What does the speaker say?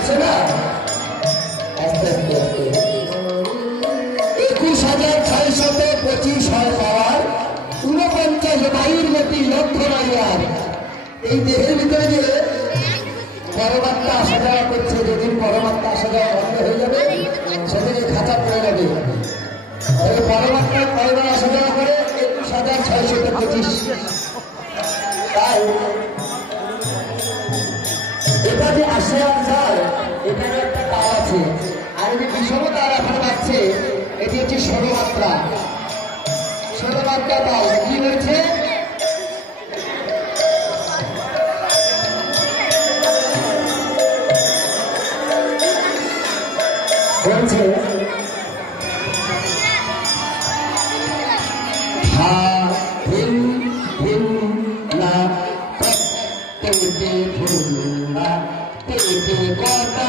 হচ্ছে না আস্তে আস্তে আস্তে 21,625 হয় পাওয়ার 49 বায়ুর গতি লক্ষ নাইয়ার এই দেহের ভিতরে যে পরমাত্মা আসা যাওয়া করছে, যেদিন পরমাত্মা আসা যাওয়া বন্ধ হয়ে যাবে সেদিন খাতা পড়ে যাবে। পরমাত্মা কয়বার আসা যাওয়া করে? 21,625। তাই এটা যে আসে আর যায় এখানে একটা তার আছে, আর যে বিষম তার এখন পাচ্ছে এটি হচ্ছে ষড়মাত্রা। ষড়মাত্রা তাল কি হয়েছে? বলছে কথা